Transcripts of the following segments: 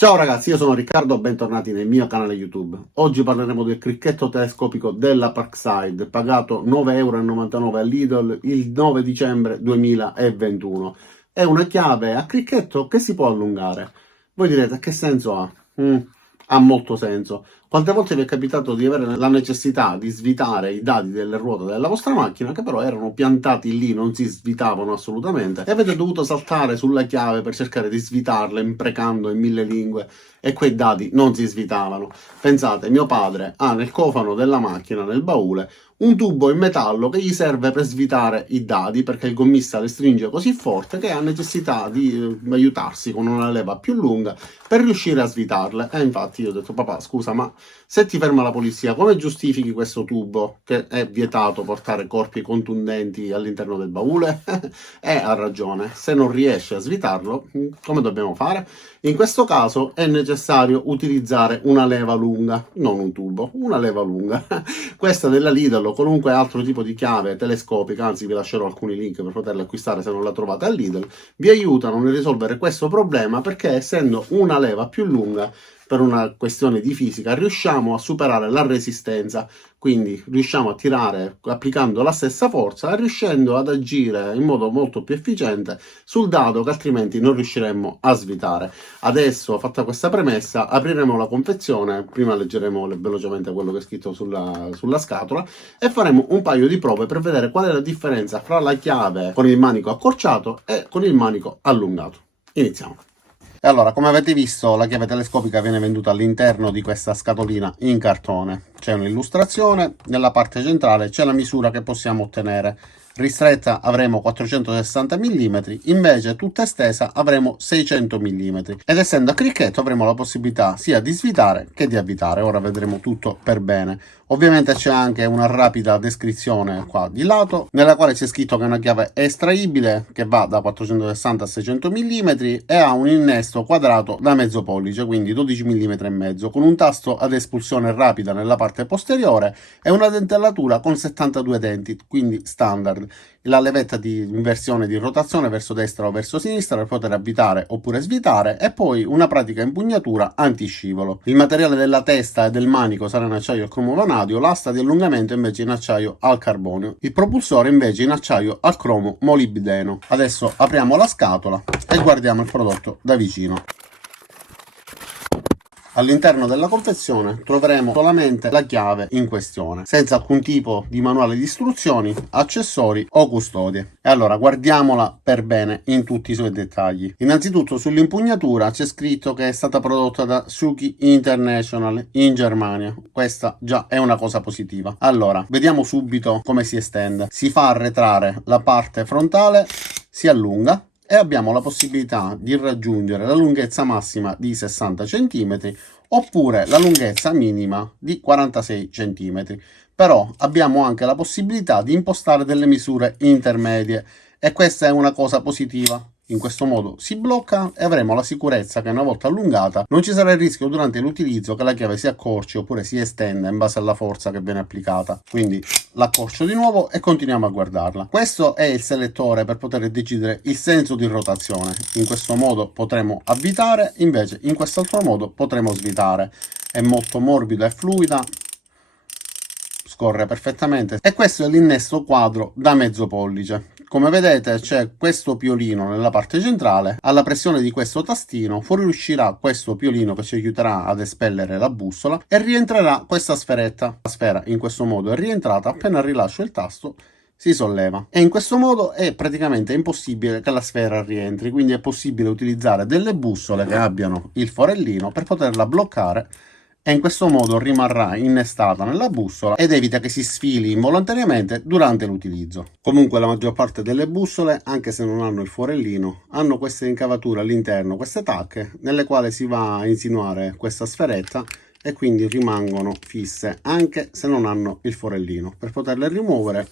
Ciao ragazzi, io sono Riccardo, bentornati nel mio canale YouTube. Oggi parleremo del cricchetto telescopico della Parkside, pagato 9,99 € all'Idol il 9 dicembre 2021. È una chiave a cricchetto che si può allungare. Voi direte, che senso ha? Ha molto senso. Quante volte vi è capitato di avere la necessità di svitare i dadi delle ruote della vostra macchina, che però erano piantati lì, non si svitavano assolutamente, e avete dovuto saltare sulla chiave per cercare di svitarle, imprecando in mille lingue, e quei dadi non si svitavano. Pensate, mio padre ha nel cofano della macchina, nel baule, un tubo in metallo che gli serve per svitare i dadi, perché il gommista le stringe così forte che ha necessità di aiutarsi con una leva più lunga per riuscire a svitarle. E infatti io ho detto: papà, scusa, ma se ti ferma la polizia, come giustifichi questo tubo che è vietato portare corpi contundenti all'interno del baule? E ha ragione, se non riesce a svitarlo, come dobbiamo fare? In questo caso è necessario utilizzare una leva lunga, non un tubo, una leva lunga. Questa della Lidl o qualunque altro tipo di chiave telescopica, anzi vi lascerò alcuni link per poterla acquistare se non la trovate a Lidl, vi aiutano nel risolvere questo problema, perché essendo una leva più lunga, per una questione di fisica, riusciamo a superare la resistenza, quindi riusciamo a tirare applicando la stessa forza e riuscendo ad agire in modo molto più efficiente sul dado che altrimenti non riusciremmo a svitare. Adesso, fatta questa premessa, apriremo la confezione, prima leggeremo velocemente quello che è scritto sulla scatola e faremo un paio di prove per vedere qual è la differenza fra la chiave con il manico accorciato e con il manico allungato. Iniziamo. E allora, come avete visto, la chiave telescopica viene venduta all'interno di questa scatolina in cartone. C'è un'illustrazione, nella parte centrale c'è la misura che possiamo ottenere. Ristretta avremo 460 mm, invece tutta estesa avremo 600 mm. Ed essendo a cricchetto avremo la possibilità sia di svitare che di avvitare. Ora vedremo tutto per bene. Ovviamente c'è anche una rapida descrizione qua di lato, nella quale c'è scritto che è una chiave estraibile che va da 460 a 600 mm e ha un innesto quadrato da mezzo pollice, quindi 12 mm e mezzo, con un tasto ad espulsione rapida nella parte posteriore e una dentellatura con 72 denti, quindi standard. La levetta di inversione di rotazione verso destra o verso sinistra per poter avvitare oppure svitare, e poi una pratica impugnatura antiscivolo. Il materiale della testa e del manico sarà in acciaio al cromo vanadio, l'asta di allungamento invece in acciaio al carbonio, il propulsore invece in acciaio al cromo molibdeno. Adesso apriamo la scatola e guardiamo il prodotto da vicino. All'interno della confezione troveremo solamente la chiave in questione, senza alcun tipo di manuale di istruzioni, accessori o custodie. E allora guardiamola per bene in tutti i suoi dettagli. Innanzitutto sull'impugnatura c'è scritto che è stata prodotta da Suki International in Germania. Questa già è una cosa positiva. Allora, vediamo subito come si estende. Si fa arretrare la parte frontale, si allunga, e abbiamo la possibilità di raggiungere la lunghezza massima di 60 cm oppure la lunghezza minima di 46 cm. Però abbiamo anche la possibilità di impostare delle misure intermedie, e questa è una cosa positiva. In questo modo si blocca e avremo la sicurezza che una volta allungata non ci sarà il rischio durante l'utilizzo che la chiave si accorci oppure si estenda in base alla forza che viene applicata. Quindi l'accorcio di nuovo e continuiamo a guardarla. Questo è il selettore per poter decidere il senso di rotazione. In questo modo potremo avvitare, invece in quest'altro modo potremo svitare. È molto morbida e fluida, scorre perfettamente, e questo è l'innesto quadro da mezzo pollice. Come vedete c'è questo piolino nella parte centrale, alla pressione di questo tastino fuoriuscirà questo piolino che ci aiuterà ad espellere la bussola e rientrerà questa sferetta. La sfera in questo modo è rientrata, appena rilascio il tasto si solleva, e in questo modo è praticamente impossibile che la sfera rientri, quindi è possibile utilizzare delle bussole che abbiano il forellino per poterla bloccare, e in questo modo rimarrà innestata nella bussola ed evita che si sfili involontariamente durante l'utilizzo. Comunque la maggior parte delle bussole, anche se non hanno il forellino, hanno queste incavature all'interno, queste tacche, nelle quali si va a insinuare questa sferetta, e quindi rimangono fisse anche se non hanno il forellino. Per poterle rimuovere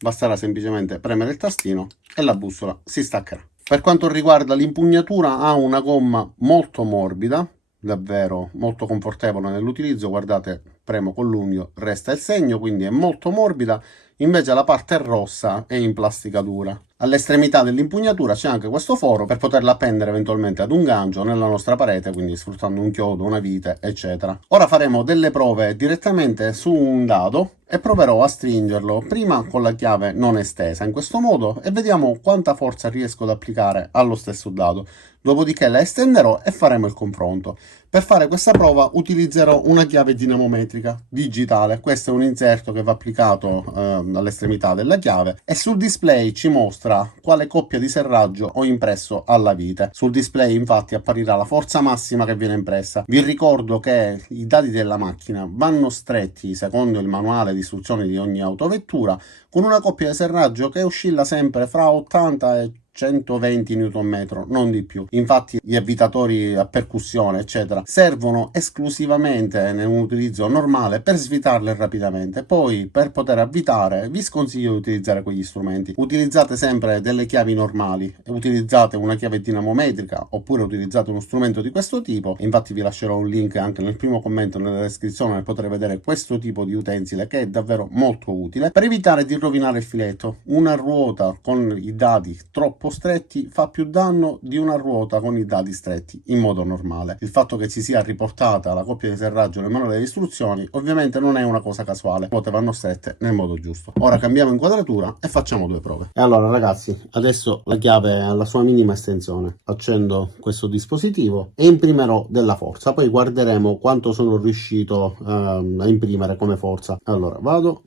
basterà semplicemente premere il tastino e la bussola si staccherà. Per quanto riguarda l'impugnatura, ha una gomma molto morbida, davvero molto confortevole nell'utilizzo. Guardate, premo con l'unghio, resta il segno, quindi è molto morbida. invece la parte rossa è in plastica dura. All'estremità dell'impugnatura c'è anche questo foro per poterla appendere eventualmente ad un gancio nella nostra parete, quindi sfruttando un chiodo, una vite, eccetera. Ora faremo delle prove direttamente su un dado e proverò a stringerlo prima con la chiave non estesa in questo modo e vediamo quanta forza riesco ad applicare allo stesso dado. Dopodiché la estenderò e faremo il confronto. Per fare questa prova utilizzerò una chiave dinamometrica digitale. Questo è un inserto che va applicato all'estremità della chiave e sul display ci mostra quale coppia di serraggio ho impresso alla vite. Sul display infatti apparirà la forza massima che viene impressa. Vi ricordo che i dadi della macchina vanno stretti secondo il manuale di istruzioni di ogni autovettura con una coppia di serraggio che oscilla sempre fra 80 e 120 Nm, non di più. Infatti gli avvitatori a percussione eccetera servono esclusivamente in un utilizzo normale per svitarle rapidamente. Poi per poter avvitare vi sconsiglio di utilizzare quegli strumenti. Utilizzate sempre delle chiavi normali, utilizzate una chiave dinamometrica oppure utilizzate uno strumento di questo tipo. Infatti vi lascerò un link anche nel primo commento nella descrizione per poter vedere questo tipo di utensile che è davvero molto utile per evitare di rovinare il filetto. Una ruota con i dadi troppo stretti fa più danno di una ruota con i dadi stretti in modo normale. Il fatto che ci sia riportata la coppia di serraggio nel manuale delle istruzioni ovviamente non è una cosa casuale, le ruote vanno strette nel modo giusto. Ora cambiamo inquadratura e facciamo due prove. E allora ragazzi, adesso la chiave è alla sua minima estensione, accendo questo dispositivo e imprimerò della forza, poi guarderemo quanto sono riuscito a imprimere come forza. Allora vado.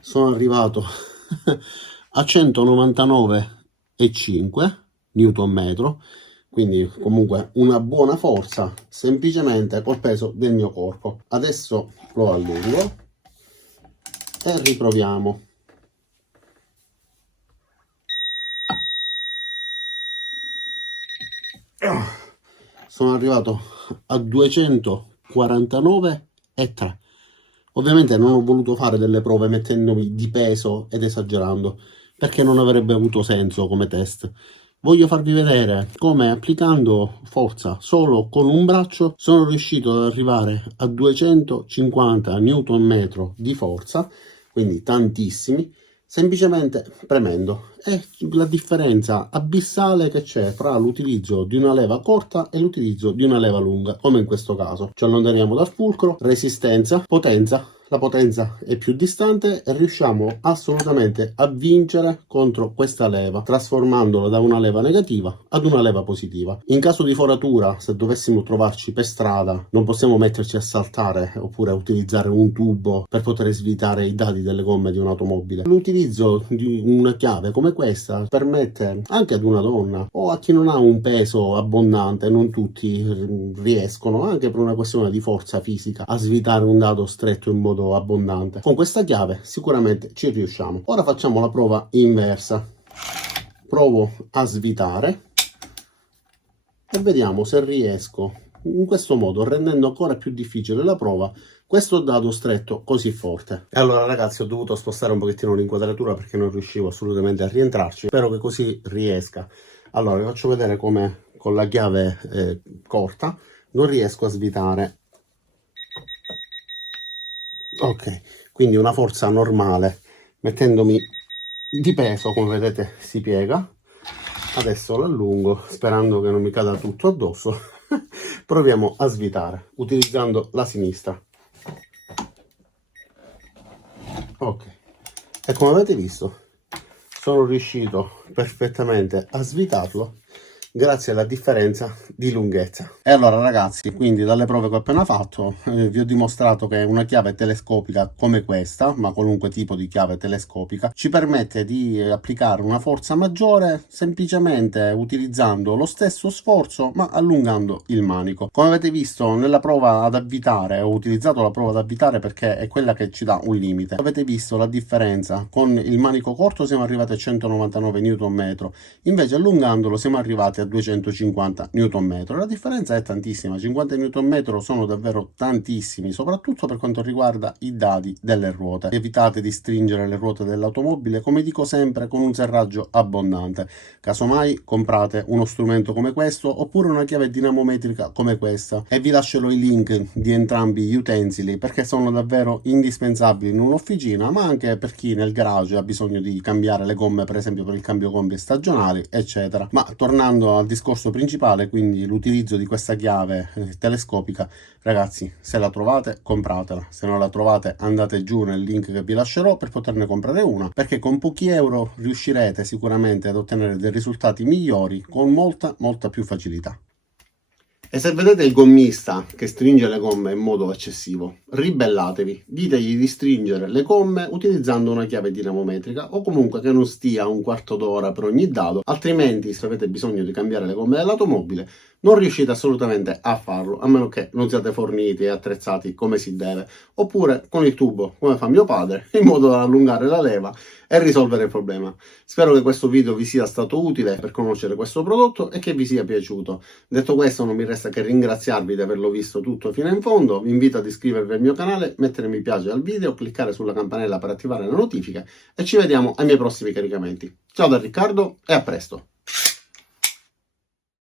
Sono arrivato a 199,5 Nm, quindi comunque una buona forza semplicemente col peso del mio corpo. Adesso lo allungo e riproviamo. Sono arrivato a 249,3. Ovviamente non ho voluto fare delle prove mettendomi di peso ed esagerando, perché non avrebbe avuto senso come test. Voglio farvi vedere come applicando forza solo con un braccio sono riuscito ad arrivare a 250 Nm di forza, quindi tantissimi, semplicemente premendo. È la differenza abissale che c'è fra l'utilizzo di una leva corta e l'utilizzo di una leva lunga, come in questo caso. Ci allontaniamo dal fulcro, resistenza, potenza. La potenza è più distante e riusciamo assolutamente a vincere contro questa leva, trasformandola da una leva negativa ad una leva positiva. In caso di foratura, se dovessimo trovarci per strada, non possiamo metterci a saltare oppure a utilizzare un tubo per poter svitare i dadi delle gomme di un'automobile. L'utilizzo di una chiave come questa permette anche ad una donna o a chi non ha un peso abbondante, non tutti riescono, anche per una questione di forza fisica, a svitare un dado stretto in modo abbondante. Con questa chiave sicuramente ci riusciamo. Ora facciamo la prova inversa. Provo a svitare e vediamo se riesco in questo modo, rendendo ancora più difficile la prova, questo dado stretto così forte. E allora ragazzi, ho dovuto spostare un pochettino l'inquadratura perché non riuscivo assolutamente a rientrarci. Spero che così riesca. Allora vi faccio vedere come con la chiave corta non riesco a svitare. Ok, quindi una forza normale, mettendomi di peso, come vedete si piega. Adesso l'allungo sperando che non mi cada tutto addosso. Proviamo a svitare utilizzando la sinistra. Ok, e come avete visto sono riuscito perfettamente a svitarlo grazie alla differenza di lunghezza. E allora ragazzi, quindi dalle prove che ho appena fatto vi ho dimostrato che una chiave telescopica come questa, ma qualunque tipo di chiave telescopica, ci permette di applicare una forza maggiore semplicemente utilizzando lo stesso sforzo ma allungando il manico. Come avete visto nella prova ad avvitare, ho utilizzato la prova ad avvitare perché è quella che ci dà un limite. Avete visto la differenza? Con il manico corto siamo arrivati a 199 Nm, invece allungandolo siamo arrivati a 250 Nm. La differenza è tantissima, 50 Nm sono davvero tantissimi, soprattutto per quanto riguarda i dadi delle ruote. Evitate di stringere le ruote dell'automobile, come dico sempre, con un serraggio abbondante. Casomai comprate uno strumento come questo oppure una chiave dinamometrica come questa, e vi lascerò i link di entrambi gli utensili perché sono davvero indispensabili in un'officina, ma anche per chi nel garage ha bisogno di cambiare le gomme, per esempio per il cambio gomme stagionali, eccetera. Ma tornando al discorso principale, quindi l'utilizzo di questa chiave telescopica, ragazzi, se la trovate compratela, se non la trovate andate giù nel link che vi lascerò per poterne comprare una, perché con pochi euro riuscirete sicuramente ad ottenere dei risultati migliori con molta più facilità. E se vedete il gommista che stringe le gomme in modo eccessivo, ribellatevi, ditegli di stringere le gomme utilizzando una chiave dinamometrica o comunque che non stia un quarto d'ora per ogni dado, altrimenti se avete bisogno di cambiare le gomme dell'automobile non riuscite assolutamente a farlo, a meno che non siate forniti e attrezzati come si deve, oppure con il tubo come fa mio padre, in modo da allungare la leva e risolvere il problema. Spero che questo video vi sia stato utile per conoscere questo prodotto e che vi sia piaciuto. Detto questo, non mi resta che ringraziarvi di averlo visto tutto fino in fondo. Vi invito ad iscrivervi al mio canale, mettere mi piace al video, cliccare sulla campanella per attivare le notifiche e ci vediamo ai miei prossimi caricamenti. Ciao da Riccardo e a presto!